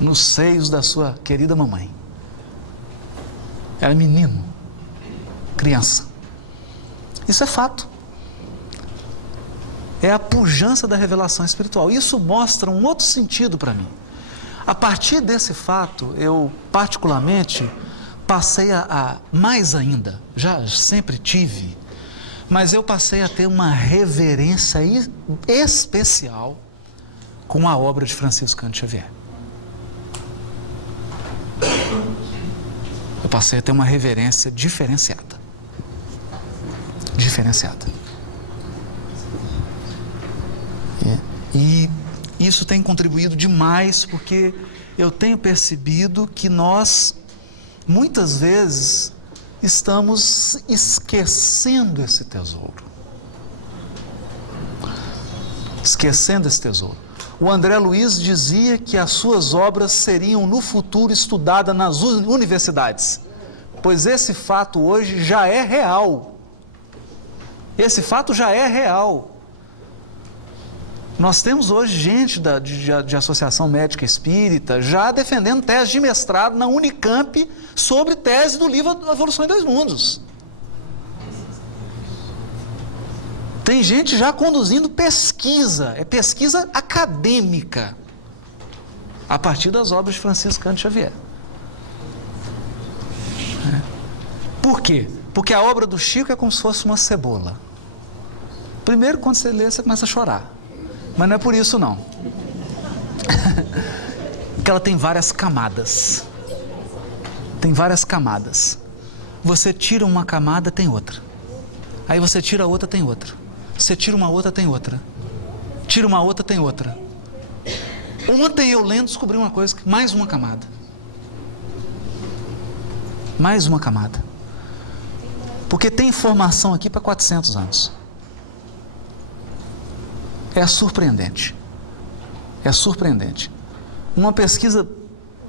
nos seios da sua querida mamãe. Era menino, criança. Isso é fato. É a pujança da revelação espiritual. Isso mostra um outro sentido para mim. A partir desse fato, eu particularmente passei mais ainda, já sempre tive, mas eu passei a ter uma reverência especial com a obra de Francisco Cândido Xavier. Eu passei a ter uma reverência diferenciada. E isso tem contribuído demais, porque eu tenho percebido que nós, muitas vezes, estamos esquecendo esse tesouro. O André Luiz dizia que as suas obras seriam no futuro estudadas nas universidades, pois esse fato hoje já é real. Nós temos hoje gente de Associação Médica Espírita já defendendo tese de mestrado na Unicamp sobre tese do livro A Evolução em Dois Mundos. Tem gente já conduzindo pesquisa, pesquisa acadêmica, a partir das obras de Francisco Cândido Xavier. Por quê? Porque a obra do Chico é como se fosse uma cebola. Primeiro, quando você lê, você começa a chorar. Mas não é por isso, não. Porque ela tem várias camadas. Você tira uma camada, tem outra. Aí você tira outra, tem outra. Você tira uma outra, tem outra. Tira uma outra, tem outra. Ontem eu lendo descobri uma coisa, mais uma camada. Porque tem informação aqui para 400 anos. É surpreendente. Uma pesquisa,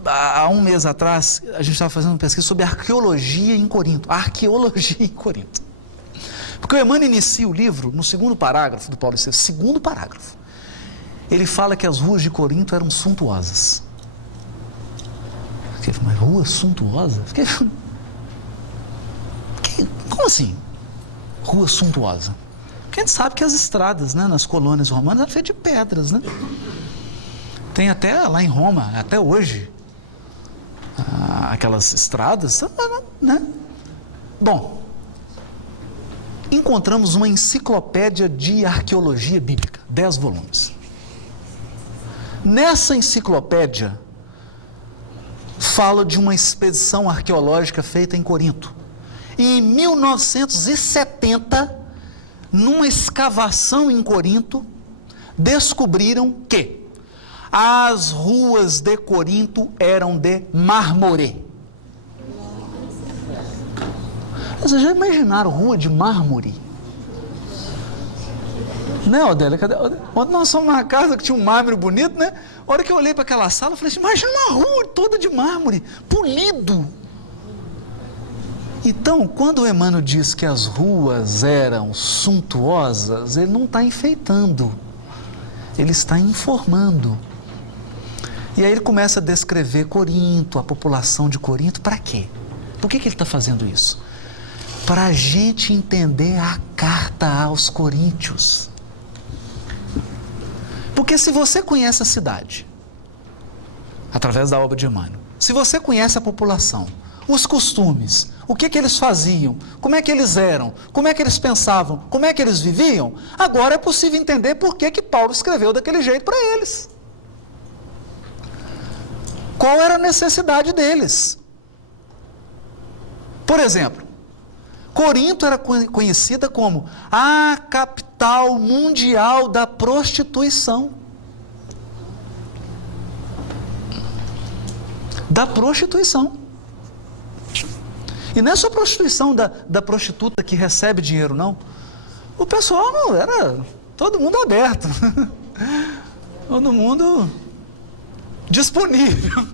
há um mês atrás, a gente estava fazendo uma pesquisa sobre arqueologia em Corinto. Porque o Emmanuel inicia o livro no segundo parágrafo do Paulo VI, segundo parágrafo. Ele fala que as ruas de Corinto eram suntuosas. Mas rua suntuosa? Como assim? Rua suntuosa? Porque a gente sabe que as estradas, né, nas colônias romanas eram feitas de pedras, né? Tem até lá em Roma, até hoje, aquelas estradas, né? Bom, encontramos uma enciclopédia de arqueologia bíblica, 10 volumes. Nessa enciclopédia, fala de uma expedição arqueológica feita em Corinto. E em 1970, numa escavação em Corinto, descobriram que as ruas de Corinto eram de mármore. Vocês já imaginaram rua de mármore? Né, Odélia? Ontem nós fomos numa casa que tinha um mármore bonito, né? A hora que eu olhei para aquela sala, eu falei assim, imagina uma rua toda de mármore, polido. Então, quando o Emmanuel diz que as ruas eram suntuosas, ele não está enfeitando, ele está informando. E aí ele começa a descrever Corinto, a população de Corinto, para quê? Por que ele está fazendo isso? Para a gente entender a carta aos Coríntios. Porque se você conhece a cidade, através da obra de Emmanuel, se você conhece a população, os costumes, o que eles faziam, como é que eles eram, como é que eles pensavam, como é que eles viviam, agora é possível entender por que Paulo escreveu daquele jeito para eles. Qual era a necessidade deles? Por exemplo, Corinto era conhecida como a capital mundial da prostituição. E não é só prostituição da prostituta que recebe dinheiro, não. O pessoal não era todo mundo aberto. Todo mundo disponível.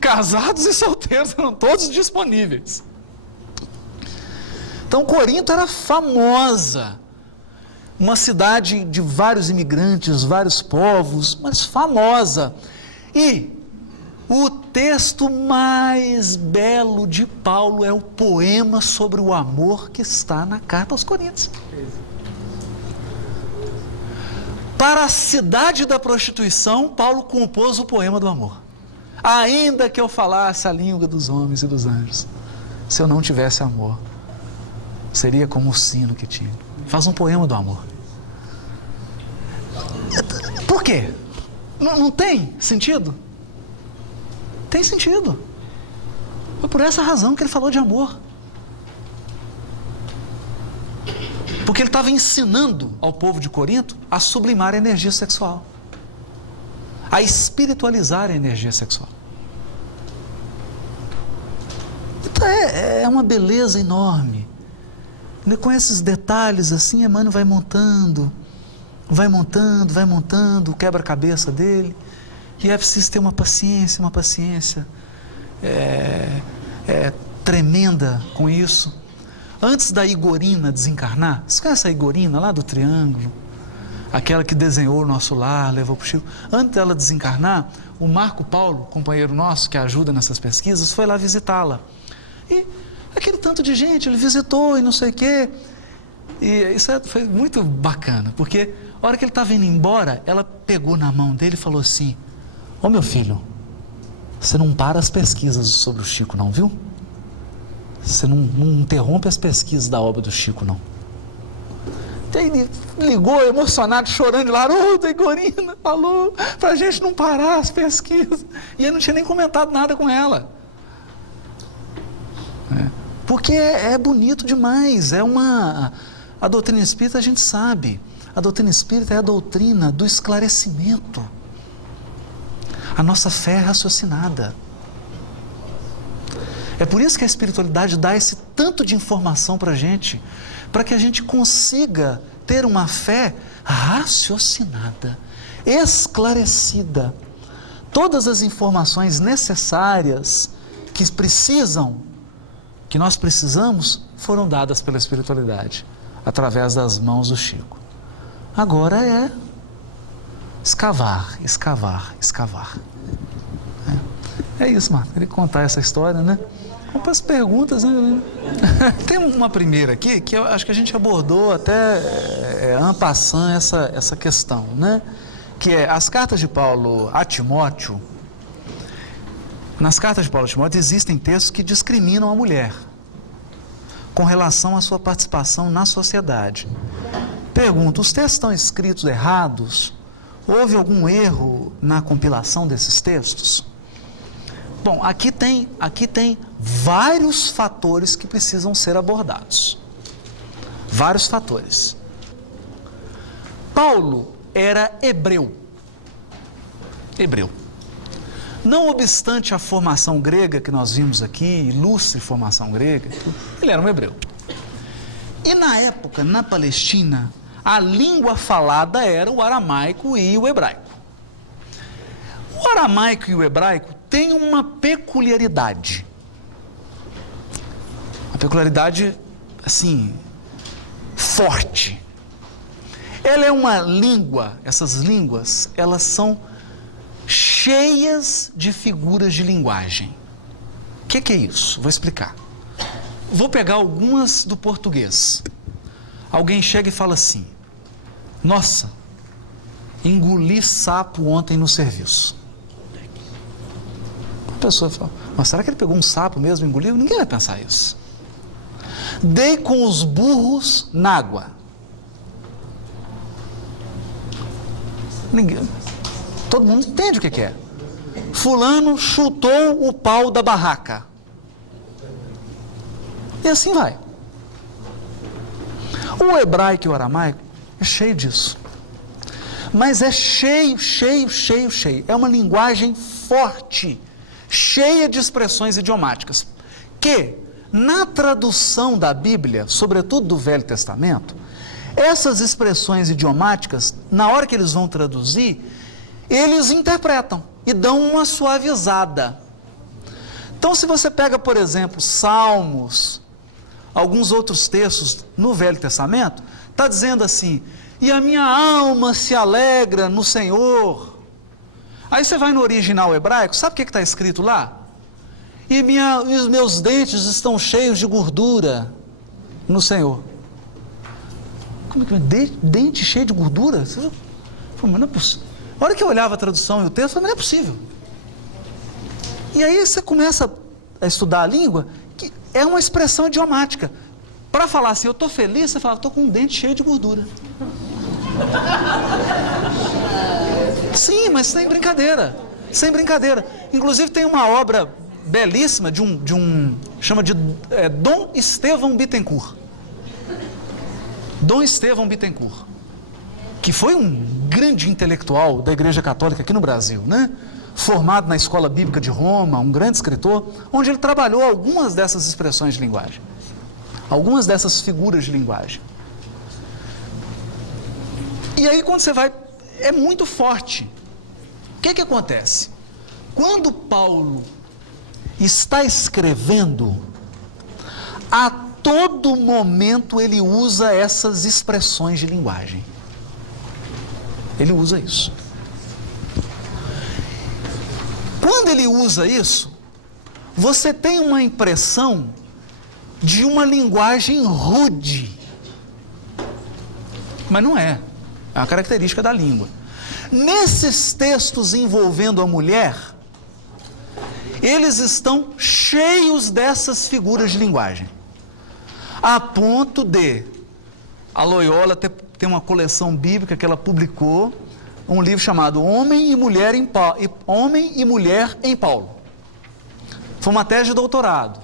Casados e solteiros eram todos disponíveis. Então Corinto era famosa, uma cidade de vários imigrantes, vários povos, mas famosa. E o texto mais belo de Paulo é o poema sobre o amor que está na carta aos Coríntios. Para a cidade da prostituição, Paulo compôs o poema do amor. Ainda que eu falasse a língua dos homens e dos anjos, se eu não tivesse amor, seria como o sino que tinha. Faz um poema do amor. Por quê? Não tem sentido? Tem sentido. Foi por essa razão que ele falou de amor. Porque ele estava ensinando ao povo de Corinto a sublimar a energia sexual, a espiritualizar a energia sexual. Então é uma beleza enorme. E com esses detalhes assim, Emmanuel vai montando o quebra-cabeça dele. E é preciso ter uma paciência tremenda com isso. Antes da Igorina desencarnar, você conhece a Igorina lá do Triângulo? Aquela que desenhou o nosso lar, levou para o Chico. Antes dela desencarnar, o Marco Paulo, companheiro nosso que ajuda nessas pesquisas, foi lá visitá-la. E aquele tanto de gente, ele visitou e não sei o quê. E isso foi muito bacana, porque a hora que ele estava indo embora, ela pegou na mão dele e falou assim: ô meu filho, você não para as pesquisas sobre o Chico não, viu? Você não interrompe as pesquisas da obra do Chico não. Então ele ligou emocionado, chorando de lá: ô Igorina, falou pra gente não parar as pesquisas. E ele não tinha nem comentado nada com ela. Porque é bonito demais, a doutrina espírita a gente sabe, a doutrina espírita é a doutrina do esclarecimento. A nossa fé é raciocinada. É por isso que a espiritualidade dá esse tanto de informação para a gente, para que a gente consiga ter uma fé raciocinada, esclarecida. Todas as informações necessárias que nós precisamos, foram dadas pela espiritualidade, através das mãos do Chico. Agora é escavar. É isso, Marta, ele contar essa história, né? Vamos para as perguntas, né? Tem uma primeira aqui, que eu acho que a gente abordou até en passant essa questão, né? Que é as cartas de Paulo a Timóteo. Nas cartas de Paulo a Timóteo existem textos que discriminam a mulher com relação à sua participação na sociedade. Pergunto, os textos estão escritos errados? Houve algum erro na compilação desses textos? Bom, aqui tem vários fatores que precisam ser abordados. Vários fatores. Paulo era hebreu. Não obstante a formação grega que nós vimos aqui, ilustre formação grega, ele era um hebreu. E na época, na Palestina, a língua falada era o aramaico e o hebraico. O aramaico e o hebraico têm uma peculiaridade. Uma peculiaridade, assim, forte. Ela é uma língua, essas línguas, elas são cheias de figuras de linguagem. O que é isso? Vou explicar. Vou pegar algumas do português. Alguém chega e fala assim: nossa, engoli sapo ontem no serviço. A pessoa fala: mas será que ele pegou um sapo mesmo e engoliu? Ninguém vai pensar isso. Dei com os burros na água. Ninguém. Todo mundo entende o que é. Fulano chutou o pau da barraca. E assim vai. O hebraico e o aramaico é cheio disso. Mas é cheio. É uma linguagem forte, cheia de expressões idiomáticas, que, na tradução da Bíblia, sobretudo do Velho Testamento, essas expressões idiomáticas, na hora que eles vão traduzir, eles interpretam e dão uma suavizada. Então, se você pega, por exemplo, Salmos, alguns outros textos no Velho Testamento, está dizendo assim: e a minha alma se alegra no Senhor, Aí você vai no original hebraico, sabe o que está escrito lá? E os meus dentes estão cheios de gordura no Senhor. Como é que é? Dente cheio de gordura? Mas não é possível. A hora que eu olhava a tradução e o texto, eu falei, mas não é possível. E aí você começa a estudar a língua, que é uma expressão idiomática. Para falar assim, eu estou feliz, você fala, estou com um dente cheio de gordura. Sim, mas sem brincadeira. Sem brincadeira. Inclusive tem uma obra belíssima chama de Dom Estevão Bittencourt. Dom Estevão Bittencourt, que foi um grande intelectual da Igreja Católica aqui no Brasil, né? Formado na Escola Bíblica de Roma, um grande escritor, onde ele trabalhou algumas dessas expressões de linguagem, algumas dessas figuras de linguagem. E aí quando você vai, é muito forte. O que acontece? Quando Paulo está escrevendo, a todo momento ele usa essas expressões de linguagem. Ele usa isso. Quando ele usa isso, você tem uma impressão de uma linguagem rude. Mas não é. É uma característica da língua. Nesses textos envolvendo a mulher, eles estão cheios dessas figuras de linguagem. A ponto de a Loyola tem uma coleção bíblica que ela publicou, um livro chamado Homem e Mulher em Paulo. Foi uma tese de doutorado.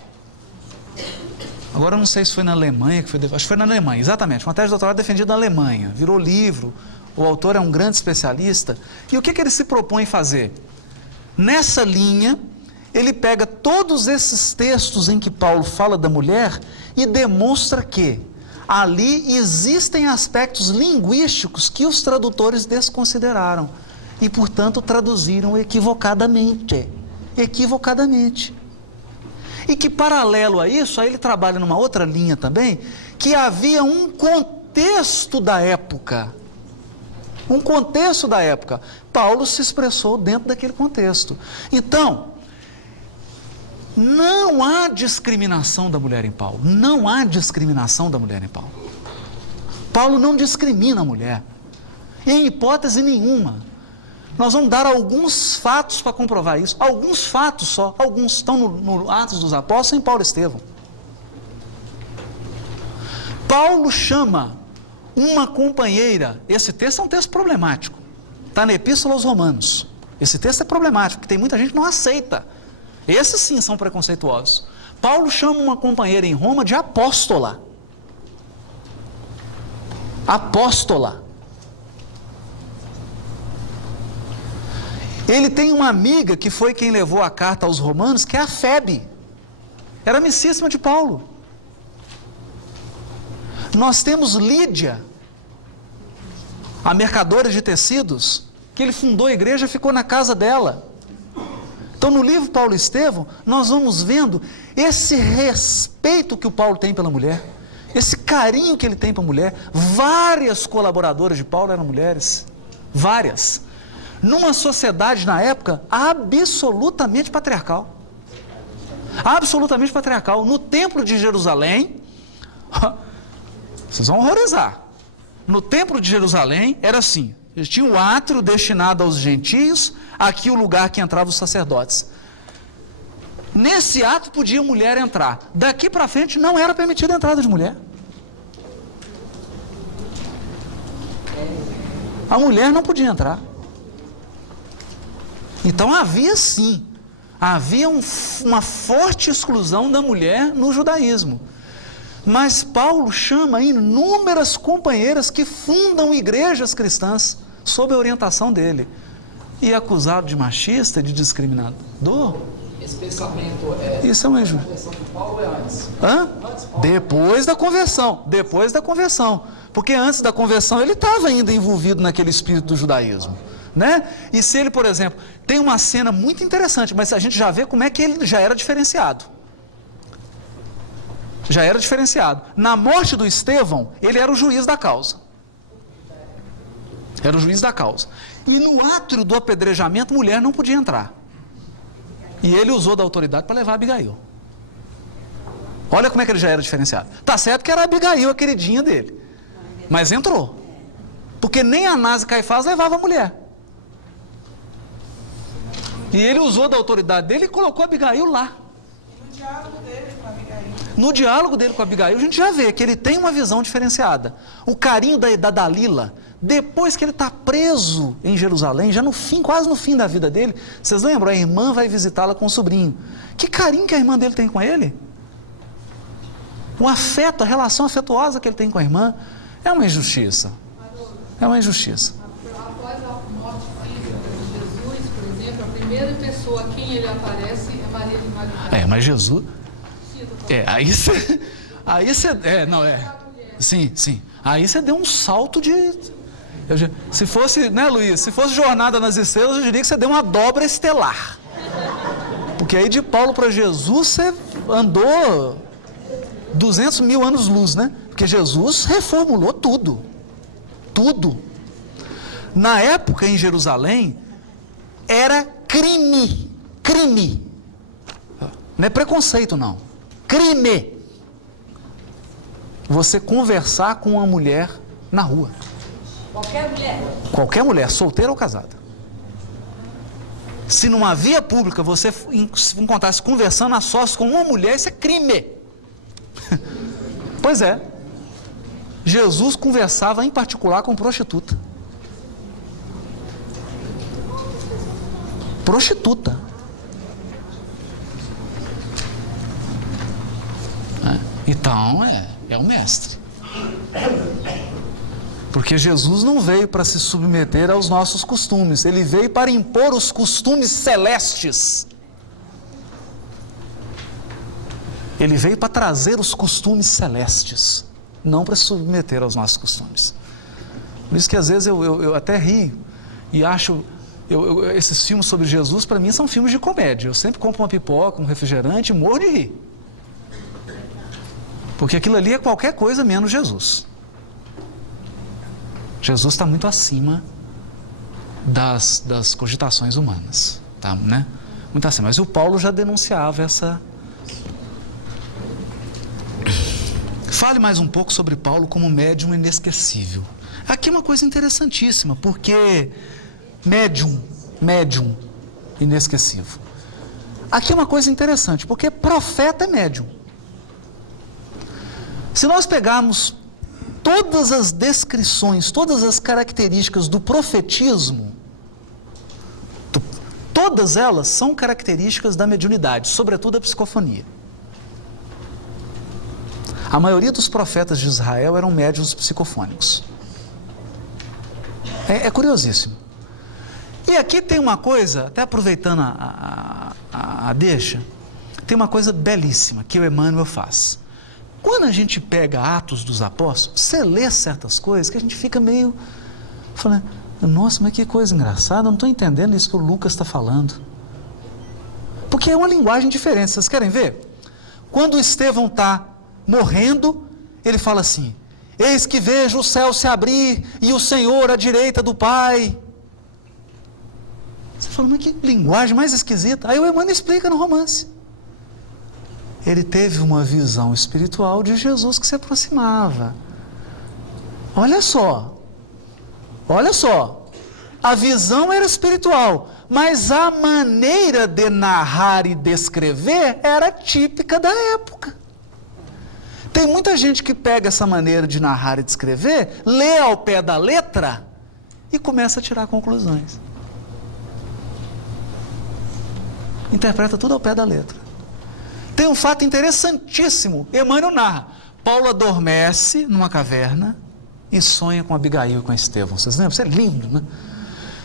Agora eu não sei se foi na Alemanha, acho que foi na Alemanha, exatamente, uma tese de doutorado defendida na Alemanha, virou livro, o autor é um grande especialista, e o que ele se propõe fazer? Nessa linha, ele pega todos esses textos em que Paulo fala da mulher e demonstra que ali existem aspectos linguísticos que os tradutores desconsideraram e, portanto, traduziram equivocadamente. E que, paralelo a isso, aí ele trabalha numa outra linha também, que havia um contexto da época. Paulo se expressou dentro daquele contexto. Então, não há discriminação da mulher em Paulo. Paulo não discrimina a mulher, em hipótese nenhuma. Nós vamos dar alguns fatos para comprovar isso. Alguns fatos só. Alguns estão no Atos dos Apóstolos, em Paulo e Estevão. Paulo chama uma companheira. Esse texto é um texto problemático. Está na Epístola aos Romanos. Esse texto é problemático, porque tem muita gente que não aceita. Esses sim são preconceituosos. Paulo chama uma companheira em Roma de apóstola. Ele tem uma amiga que foi quem levou a carta aos Romanos, que é a Febe. Era amicíssima de Paulo. Nós temos Lídia, a mercadora de tecidos, que ele fundou a igreja e ficou na casa dela. Então, no livro Paulo e Estevão, nós vamos vendo esse respeito que o Paulo tem pela mulher, esse carinho que ele tem pela mulher. Várias colaboradoras de Paulo eram mulheres, várias, numa sociedade na época absolutamente patriarcal. No templo de Jerusalém, vocês vão horrorizar, no templo de Jerusalém era assim, eles tinham um átrio destinado aos gentios, aqui o lugar que entravam os sacerdotes. Nesse átrio podia mulher entrar. Daqui para frente não era permitida a entrada de mulher. A mulher não podia entrar. Então havia sim, uma forte exclusão da mulher no judaísmo. Mas Paulo chama inúmeras companheiras que fundam igrejas cristãs sob a orientação dele. E acusado de machista, de discriminador. Esse pensamento é... Isso é um injusto. A conversão de Paulo é antes? Antes, depois da conversão. Porque antes da conversão ele estava ainda envolvido naquele espírito do judaísmo. Né? E se ele, por exemplo, tem uma cena muito interessante, mas a gente já vê como é que ele já era diferenciado. Na morte do Estevão, ele era o juiz da causa. E no átrio do apedrejamento, mulher não podia entrar. E ele usou da autoridade para levar Abigail. Olha como é que ele já era diferenciado. Tá certo que era Abigail, a queridinha dele. Mas entrou. Porque nem Anás e Caifás levavam a mulher. E ele usou da autoridade dele e colocou Abigail lá. No diálogo dele com Abigail, a gente já vê que ele tem uma visão diferenciada. O carinho da Dalila, depois que ele está preso em Jerusalém, já no fim, quase no fim da vida dele, vocês lembram? A irmã vai visitá-la com o sobrinho. Que carinho que a irmã dele tem com ele? O afeto, a relação afetuosa que ele tem com a irmã, é uma injustiça. É uma injustiça. Após a morte física de Jesus, por exemplo, a primeira pessoa a quem ele aparece é Maria de Magdala. Mas Jesus... aí você... não, Sim. Aí você deu um salto de... Se fosse, né, Luiz? Se fosse Jornada nas Estrelas, eu diria que você deu uma dobra estelar. Porque aí de Paulo para Jesus, você andou 200 mil anos-luz, né? Porque Jesus reformulou tudo. Tudo. Na época, em Jerusalém, era crime. Crime. Não é preconceito, não. Crime. Você conversar com uma mulher na rua. Qualquer mulher. Qualquer mulher, solteira ou casada. Se numa via pública você encontrasse conversando a sós com uma mulher, isso é crime. Pois é. Jesus conversava em particular com prostituta. Prostituta. Então, é o mestre. Porque Jesus não veio para se submeter aos nossos costumes. Ele veio para impor os costumes celestes. Ele veio para trazer os costumes celestes, não para se submeter aos nossos costumes. Por isso que às vezes eu até rio e acho... esses filmes sobre Jesus, para mim, são filmes de comédia. Eu sempre compro uma pipoca, um refrigerante e morro de rir. Porque aquilo ali é qualquer coisa menos Jesus. Jesus está muito acima das cogitações humanas. Tá, né? Muito acima. Mas o Paulo já denunciava essa... Fale mais um pouco sobre Paulo como médium inesquecível. Aqui é uma coisa interessantíssima, porque médium inesquecível. Aqui é uma coisa interessante, porque profeta é médium. Se nós pegarmos todas as descrições, todas as características do profetismo, todas elas são características da mediunidade, sobretudo a psicofonia. A maioria dos profetas de Israel eram médiuns psicofônicos. É curiosíssimo. E aqui tem uma coisa, até aproveitando a deixa, tem uma coisa belíssima que o Emmanuel faz. Quando a gente pega Atos dos Apóstolos, você lê certas coisas que a gente fica meio... falando, nossa, mas que coisa engraçada, eu não estou entendendo isso que o Lucas está falando. Porque é uma linguagem diferente, vocês querem ver? Quando Estevão está morrendo, ele fala assim, eis que vejo o céu se abrir e o Senhor à direita do Pai. Você fala, mas que linguagem mais esquisita. Aí o Emmanuel explica no romance. Ele teve uma visão espiritual de Jesus que se aproximava. Olha só, a visão era espiritual, mas a maneira de narrar e descrever era típica da época. Tem muita gente que pega essa maneira de narrar e descrever, lê ao pé da letra e começa a tirar conclusões. Interpreta tudo ao pé da letra. Tem um fato interessantíssimo. Emmanuel narra. Paulo adormece numa caverna e sonha com Abigail e com Estevão. Vocês lembram? Isso é lindo, né?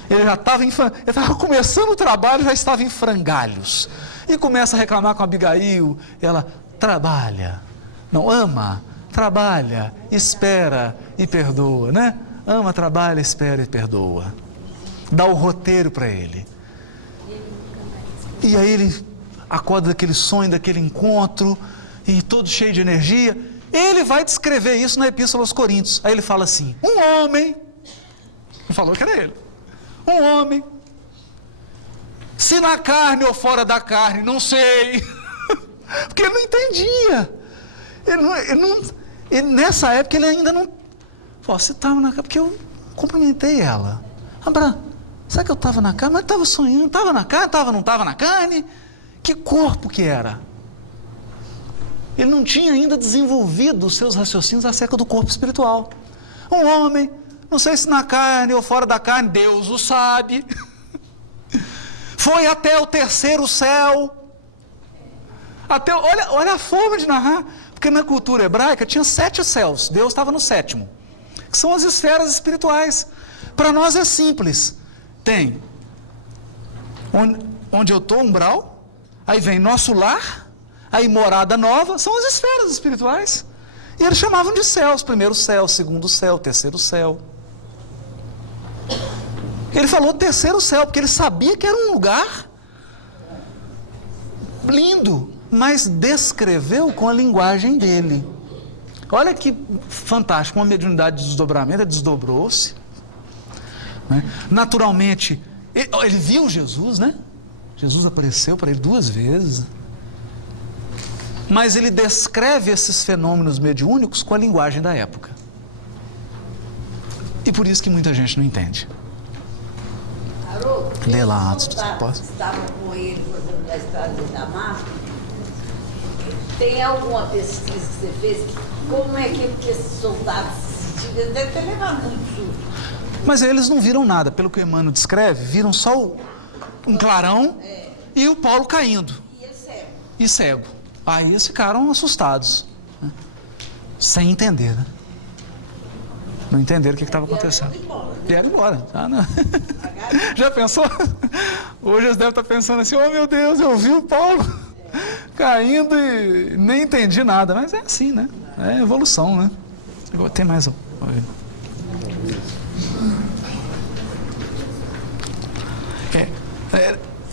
Ele já estava começando o trabalho, já estava em frangalhos. E começa a reclamar com Abigail. Ela trabalha, não ama, trabalha, espera e perdoa, né? Ama, trabalha, espera e perdoa. Dá o roteiro para ele. E aí ele acorda daquele sonho, daquele encontro, e todo cheio de energia. Ele vai descrever isso na Epístola aos Coríntios. Aí ele fala assim, um homem, não falou que era ele, um homem. Se na carne ou fora da carne, não sei. Porque ele não entendia. Nessa época ele ainda não... Você estava na carne, porque eu cumprimentei ela. Abraão, será que eu estava na carne? Mas estava sonhando, estava na carne, não estava na carne? Que corpo que era? Ele não tinha ainda desenvolvido os seus raciocínios acerca do corpo espiritual. Um homem, não sei se na carne ou fora da carne, Deus o sabe. Foi até o terceiro céu. Olha a forma de narrar. Porque na cultura hebraica tinha 7 céus. Deus estava no 7º. Que são as esferas espirituais. Para nós é simples. Tem onde eu estou, umbral. Aí vem nosso lar. Aí morada nova. São as esferas espirituais. E eles chamavam de céus. Primeiro céu, segundo céu, terceiro céu. Ele falou terceiro céu, porque ele sabia que era um lugar lindo, mas descreveu com a linguagem dele. Olha que fantástico, uma mediunidade de desdobramento, ele desdobrou-se. Né? Naturalmente, ele viu Jesus, né? Jesus apareceu para ele 2 vezes. Mas ele descreve esses fenômenos mediúnicos com a linguagem da época. E por isso que muita gente não entende. Lê lá, Atos. Estavam com ele, por exemplo, na estrada de Damasco. Tem alguma pesquisa que você fez? Como é que esses soldados se sentiram? Eles devem ter levado muito susto. Mas eles não viram nada, pelo que o Emmanuel descreve, viram só um clarão e o Paulo caindo. E ele cego. E cego. Aí eles ficaram assustados, né? Sem entender, né? Não entenderam o que estava acontecendo. Vieram embora. Já pensou? Hoje eles devem estar pensando assim, oh meu Deus, eu vi o Paulo caindo e nem entendi nada. Mas é assim, né? É evolução, né? Tem mais um.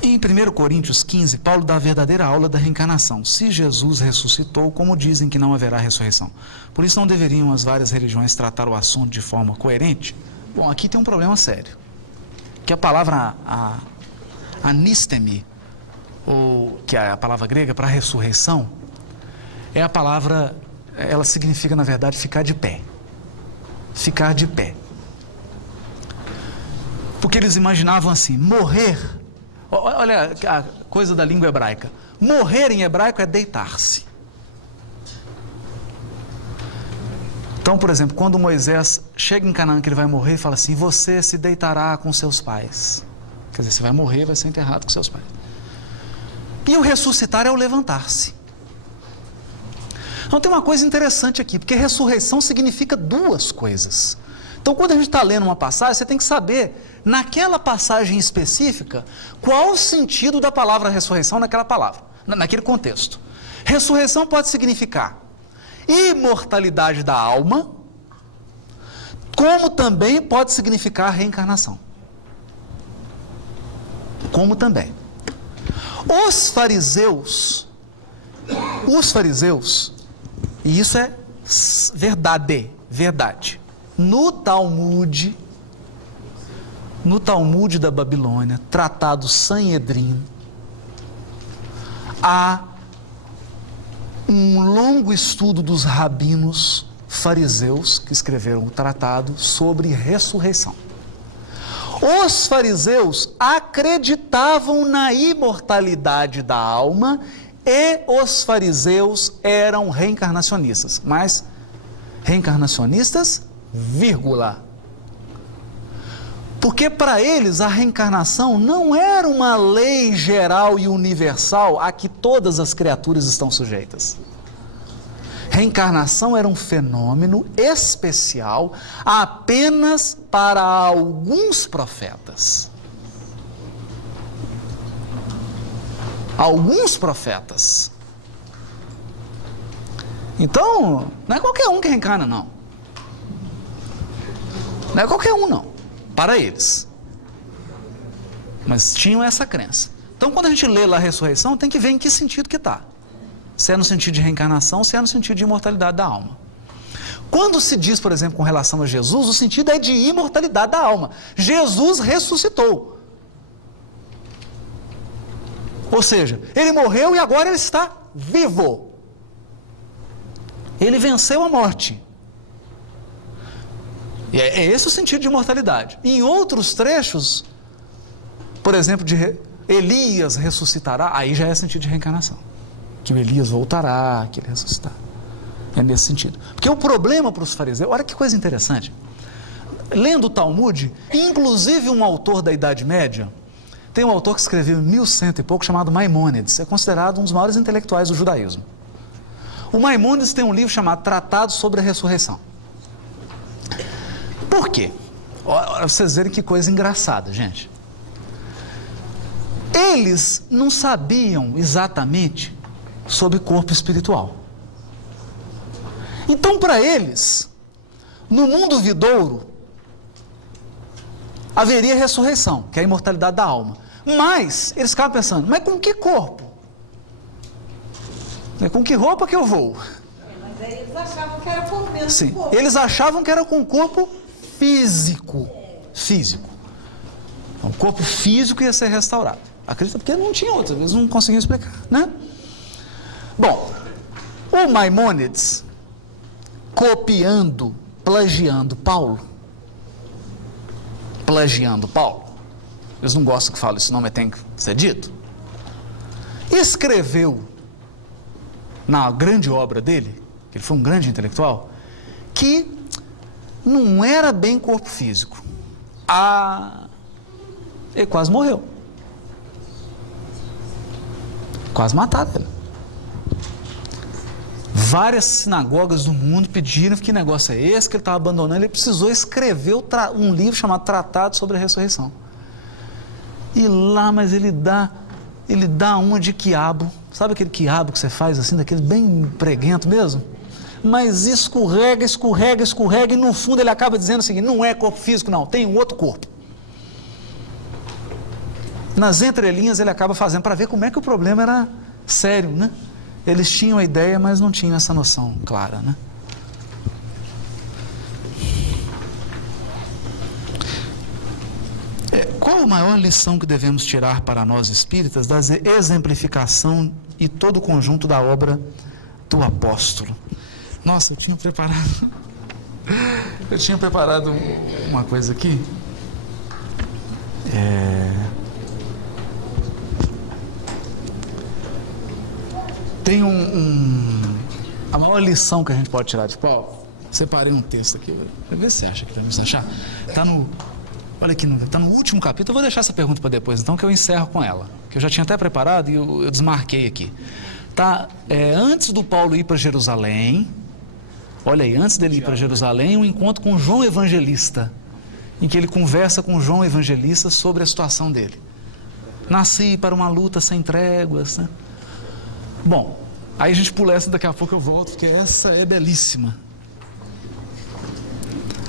Em 1 Coríntios 15, Paulo dá a verdadeira aula da reencarnação. Se Jesus ressuscitou, como dizem que não haverá ressurreição? Por isso não deveriam as várias religiões tratar o assunto de forma coerente? Bom, aqui tem um problema sério. Que a palavra anistemi, ou que é a palavra grega para ressurreição, é a palavra, ela significa na verdade ficar de pé. Ficar de pé. Porque eles imaginavam assim, morrer. Olha a coisa da língua hebraica. Morrer em hebraico é deitar-se. Então, por exemplo, quando Moisés chega em Canaã que ele vai morrer, fala assim, você se deitará com seus pais. Quer dizer, você vai morrer, vai ser enterrado com seus pais. E o ressuscitar é o levantar-se. Então tem uma coisa interessante aqui, porque ressurreição significa 2 coisas. Então, quando a gente está lendo uma passagem, você tem que saber, naquela passagem específica, qual o sentido da palavra ressurreição naquela palavra, naquele contexto. Ressurreição pode significar imortalidade da alma, como também pode significar reencarnação. Como também. Os fariseus, e isso é verdade. No Talmud da Babilônia, tratado Sanhedrin, há um longo estudo dos rabinos fariseus que escreveram um tratado sobre ressurreição. Os fariseus acreditavam na imortalidade da alma e os fariseus eram reencarnacionistas, mas reencarnacionistas, vírgula. Porque para eles a reencarnação não era uma lei geral e universal a que todas as criaturas estão sujeitas. Reencarnação era um fenômeno especial apenas para alguns profetas. Alguns profetas. Então, não é qualquer um que reencarna, não. Não é qualquer um, não. Para eles. Mas tinham essa crença. Então, quando a gente lê lá a ressurreição, tem que ver em que sentido que está. Se é no sentido de reencarnação, se é no sentido de imortalidade da alma. Quando se diz, por exemplo, com relação a Jesus, o sentido é de imortalidade da alma. Jesus ressuscitou. Ou seja, ele morreu e agora ele está vivo. Ele venceu a morte. E é esse o sentido de imortalidade. Em outros trechos, por exemplo, de Elias ressuscitará, aí já é sentido de reencarnação. Que o Elias voltará, que ele ressuscitará. É nesse sentido. Porque o problema para os fariseus, olha que coisa interessante. Lendo o Talmud, inclusive um autor da Idade Média, tem um autor que escreveu em 1100 e pouco, chamado Maimônides, é considerado um dos maiores intelectuais do judaísmo. O Maimônides tem um livro chamado Tratado sobre a Ressurreição. Por quê? Olha, vocês verem que coisa engraçada, gente. Eles não sabiam exatamente sobre corpo espiritual. Então, para eles, no mundo vindouro, haveria ressurreição, que é a imortalidade da alma. Mas, eles ficavam pensando, mas com que corpo? Com que roupa que eu vou? Mas aí eles achavam que era com o mesmo Sim, corpo. eles achavam que era com o corpo físico. Físico. Então, o corpo físico ia ser restaurado. Acredita, porque não tinha outro, eles não conseguiam explicar, né? Bom, o Maimônides, copiando, plagiando Paulo, eles não gostam que fale esse nome, mas tem que ser dito, escreveu na grande obra dele, que ele foi um grande intelectual, que não era bem corpo físico. Ele quase morreu. Quase mataram ele. Várias sinagogas do mundo pediram que negócio é esse que ele estava abandonando. Ele precisou escrever um livro chamado Tratado sobre a Ressurreição. E lá, mas ele dá uma de quiabo. Sabe aquele quiabo que você faz assim, daquele bem preguento mesmo? Mas escorrega e no fundo ele acaba dizendo o seguinte: não é corpo físico não, tem um outro corpo. Nas entrelinhas ele acaba fazendo para ver como é que o problema era sério, né? Eles tinham a ideia, mas não tinham essa noção clara, né? Qual a maior lição que devemos tirar para nós espíritas da exemplificação e todo o conjunto da obra do apóstolo? Nossa, eu tinha preparado uma coisa aqui. Tem a maior lição que a gente pode tirar de Paulo. Separei um texto aqui, vou ver se você acha que você achar. Olha aqui, está no último capítulo. Eu vou deixar essa pergunta para depois, então, que eu encerro com ela, que eu já tinha até preparado e eu desmarquei aqui. Antes do Paulo ir para Jerusalém, olha aí, antes dele ir para Jerusalém, um encontro com João Evangelista, em que ele conversa com João Evangelista sobre a situação dele. Nasci para uma luta sem tréguas, né? Bom, aí a gente pula essa, daqui a pouco eu volto, porque essa é belíssima.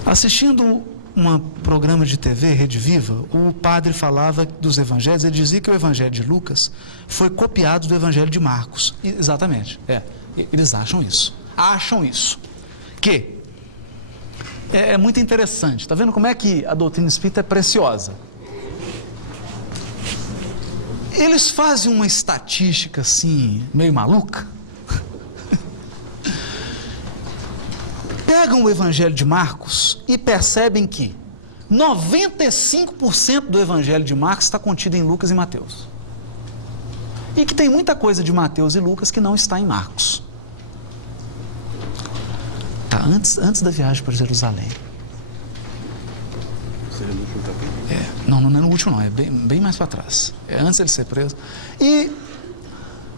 Assistindo um programa de TV, Rede Viva, o padre falava dos evangelhos, ele dizia que o evangelho de Lucas foi copiado do evangelho de Marcos. Exatamente, eles acham isso. Que é muito interessante, está vendo como é que a doutrina espírita é preciosa? Eles fazem uma estatística assim, meio maluca. Pegam o evangelho de Marcos e percebem que 95% do evangelho de Marcos está contido em Lucas e Mateus. E que tem muita coisa de Mateus e Lucas que não está em Marcos. Antes da viagem para Jerusalém. Não é no último não, é bem mais para trás. É antes dele ser preso. E,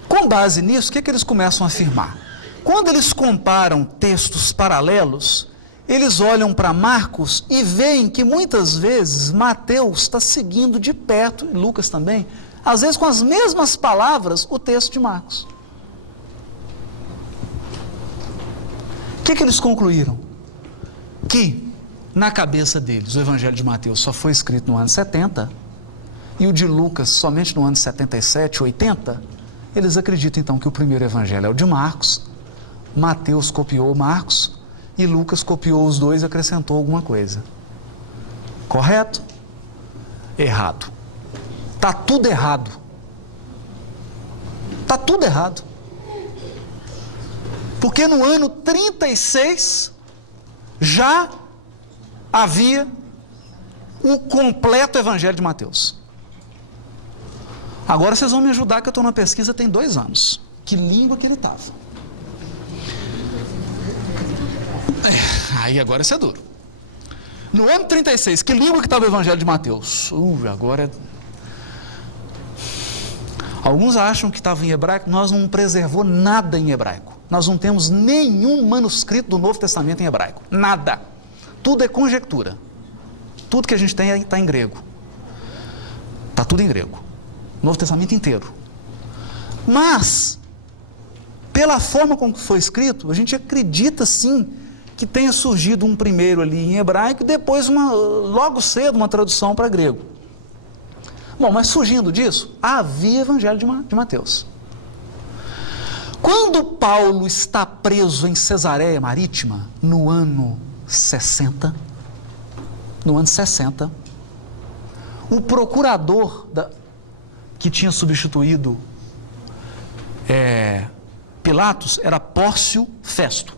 com base nisso, o que eles começam a afirmar? Quando eles comparam textos paralelos, eles olham para Marcos e veem que muitas vezes Mateus está seguindo de perto, e Lucas também, às vezes com as mesmas palavras, o texto de Marcos. O que eles concluíram? Que na cabeça deles, o evangelho de Mateus só foi escrito no ano 70 e o de Lucas somente no ano 77, 80. Eles acreditam então que o primeiro evangelho é o de Marcos, Mateus copiou Marcos e Lucas copiou os dois e acrescentou alguma coisa. Correto? Errado. Está tudo errado. Está tudo errado. Porque no ano 36 já havia o completo Evangelho de Mateus. Agora vocês vão me ajudar, que eu estou na pesquisa tem 2 anos. Que língua que ele estava? Aí agora isso é duro. No ano 36, que língua que estava o Evangelho de Mateus? Agora... Alguns acham que estava em hebraico. Nós não preservou nada em hebraico. Nós não temos nenhum manuscrito do Novo Testamento em hebraico. Nada. Tudo é conjectura. Tudo que a gente tem está em grego. Está tudo em grego. Novo Testamento inteiro. Mas, pela forma como foi escrito, a gente acredita sim que tenha surgido um primeiro ali em hebraico e depois, logo cedo, uma tradução para grego. Bom, mas surgindo disso, havia Evangelho de Mateus. Quando Paulo está preso em Cesareia Marítima, no ano 60, o procurador que tinha substituído Pilatos era Pórcio Festo.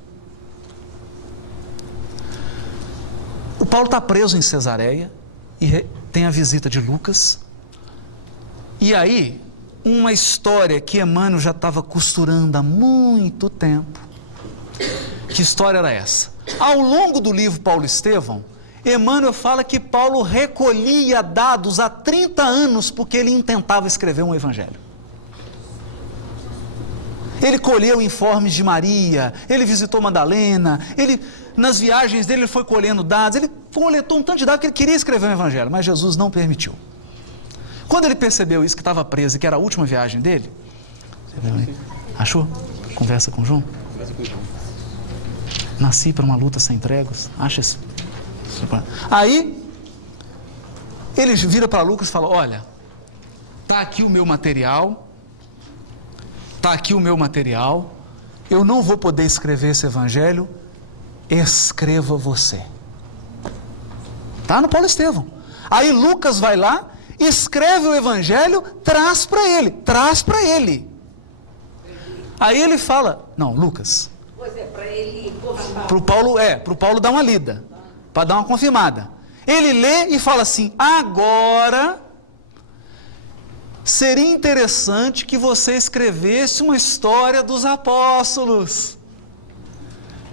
O Paulo está preso em Cesareia e tem a visita de Lucas. E aí, uma história que Emmanuel já estava costurando há muito tempo. Que história era essa? Ao longo do livro Paulo Estevão, Emmanuel fala que Paulo recolhia dados há 30 anos porque ele intentava escrever um evangelho. Ele colheu informes de Maria, ele visitou Madalena, nas viagens dele ele foi colhendo dados, ele coletou um tanto de dados que ele queria escrever um evangelho, mas Jesus não permitiu. Quando ele percebeu isso, que estava preso e que era a última viagem dele, achou? Conversa com o João? Conversa com o João. Nasci para uma luta sem tréguas. Acha isso? Aí, ele vira para Lucas e fala: olha, está aqui o meu material, eu não vou poder escrever esse evangelho, escreva você. Está no Paulo Estevão. Aí Lucas vai lá, escreve o evangelho, traz para ele. Aí ele fala: não, Lucas. Pois é, para ele confirmar. Para o Paulo dar uma lida, para dar uma confirmada. Ele lê e fala assim: agora seria interessante que você escrevesse uma história dos apóstolos,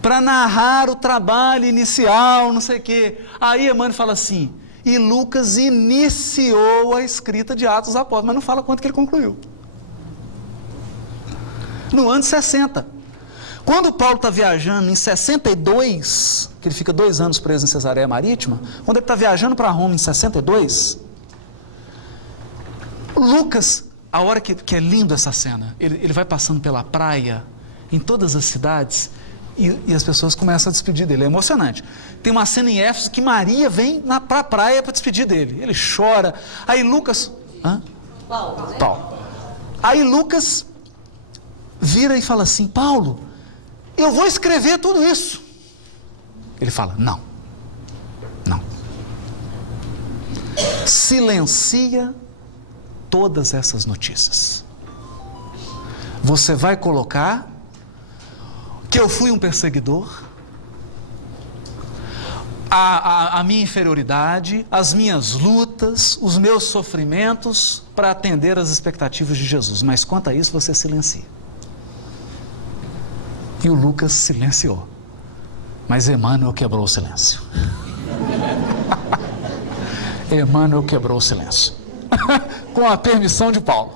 para narrar o trabalho inicial, não sei o quê. Aí Emmanuel fala assim: e Lucas iniciou a escrita de Atos dos Apóstolos, mas não fala quanto que ele concluiu. No ano 60. Quando Paulo está viajando em 62, que ele fica 2 anos preso em Cesareia Marítima, quando ele está viajando para Roma em 62, Lucas, a hora que é lindo essa cena, ele vai passando pela praia, em todas as cidades, e as pessoas começam a despedir dele, é emocionante. Tem uma cena em Éfeso que Maria vem para a praia para despedir dele, ele chora, aí Lucas... Paulo. Aí Lucas vira e fala assim: Paulo, eu vou escrever tudo isso. Ele fala: não. Silencia todas essas notícias. Você vai colocar que eu fui um perseguidor, a minha inferioridade, as minhas lutas, os meus sofrimentos para atender às expectativas de Jesus, mas quanto a isso você silencia. E o Lucas silenciou, mas Emmanuel quebrou o silêncio. Emmanuel quebrou o silêncio com a permissão de Paulo.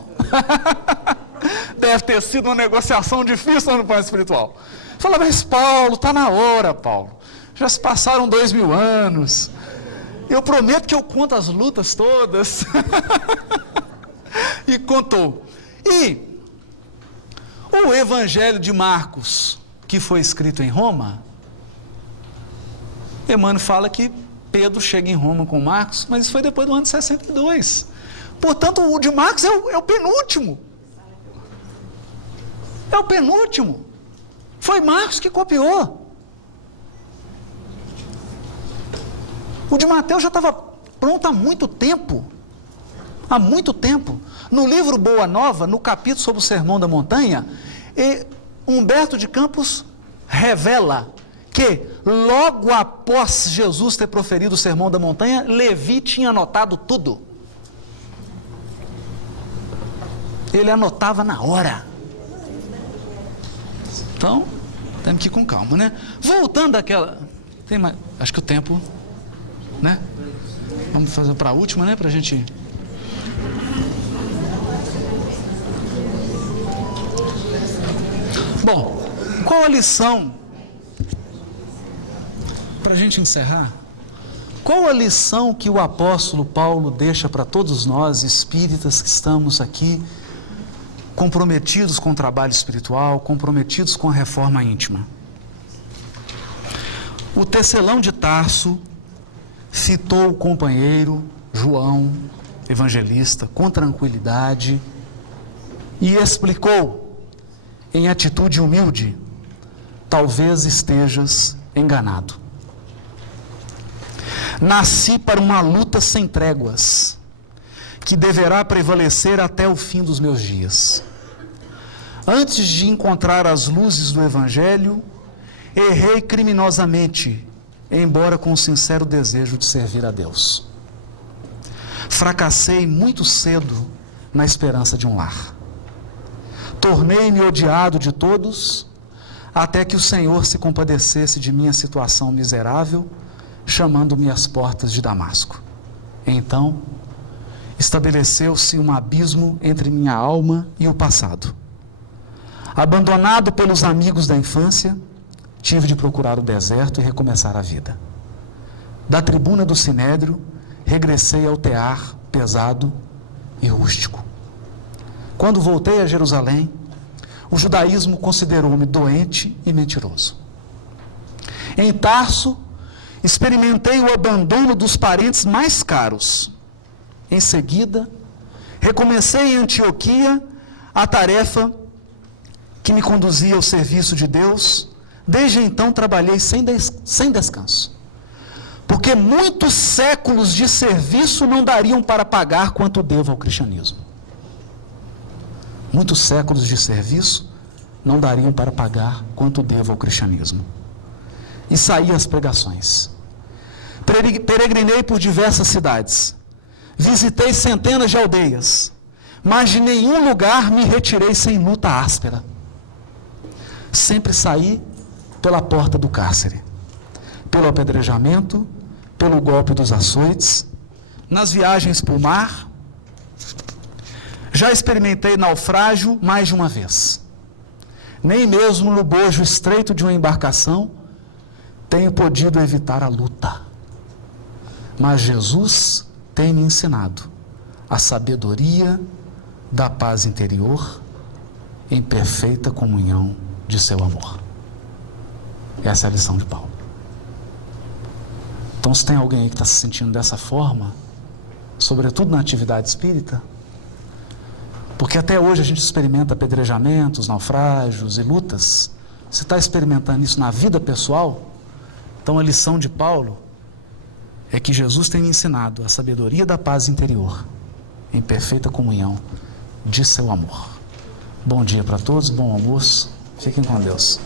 Deve ter sido uma negociação difícil no plano espiritual. Fala: mas Paulo, está na hora, Paulo. Já se passaram 2000 anos. Eu prometo que eu conto as lutas todas. E contou. E o Evangelho de Marcos, que foi escrito em Roma, Emmanuel fala que Pedro chega em Roma com Marcos, mas isso foi depois do ano 62. Portanto, o de Marcos é o penúltimo. É o penúltimo. Foi Marcos que copiou. O de Mateus já estava pronto há muito tempo. Há muito tempo. No livro Boa Nova, no capítulo sobre o Sermão da Montanha, Humberto de Campos revela que logo após Jesus ter proferido o Sermão da Montanha, Levi tinha anotado tudo. Ele anotava na hora. Então, temos que ir com calma, né? Voltando àquela... Tem mais... Acho que o tempo... né? Vamos fazer para a última, né? Para a gente... Bom, qual a lição... Para a gente encerrar, qual a lição que o apóstolo Paulo deixa para todos nós, espíritas que estamos aqui, comprometidos com o trabalho espiritual, comprometidos com a reforma íntima? O Tecelão de Tarso citou o companheiro João, evangelista, com tranquilidade e explicou, em atitude humilde: talvez estejas enganado. Nasci para uma luta sem tréguas, que deverá prevalecer até o fim dos meus dias. Antes de encontrar as luzes do Evangelho, errei criminosamente, embora com o sincero desejo de servir a Deus. Fracassei muito cedo na esperança de um lar. Tornei-me odiado de todos, até que o Senhor se compadecesse de minha situação miserável, chamando-me às portas de Damasco. Então, estabeleceu-se um abismo entre minha alma e o passado. Abandonado pelos amigos da infância, tive de procurar o deserto e recomeçar a vida. Da tribuna do Sinédrio, regressei ao tear pesado e rústico. Quando voltei a Jerusalém, o judaísmo considerou-me doente e mentiroso. Em Tarso, experimentei o abandono dos parentes mais caros. Em seguida, recomecei em Antioquia a tarefa que me conduzia ao serviço de Deus. Desde então trabalhei sem descanso, porque muitos séculos de serviço não dariam para pagar quanto devo ao cristianismo. Muitos séculos de serviço não dariam para pagar quanto devo ao cristianismo. E saí às pregações. Peregrinei por diversas cidades. Visitei centenas de aldeias, mas de nenhum lugar me retirei sem luta áspera. Sempre saí pela porta do cárcere, pelo apedrejamento, pelo golpe dos açoites, nas viagens por mar. Já experimentei naufrágio mais de uma vez. Nem mesmo no bojo estreito de uma embarcação tenho podido evitar a luta. Mas Jesus tem me ensinado a sabedoria da paz interior em perfeita comunhão de seu amor. Essa é a lição de Paulo. Então, se tem alguém aí que está se sentindo dessa forma, sobretudo na atividade espírita, porque até hoje a gente experimenta apedrejamentos, naufrágios e lutas, você está experimentando isso na vida pessoal? Então a lição de Paulo é que Jesus tem me ensinado a sabedoria da paz interior, em perfeita comunhão de seu amor. Bom dia para todos, bom almoço, fiquem com Deus.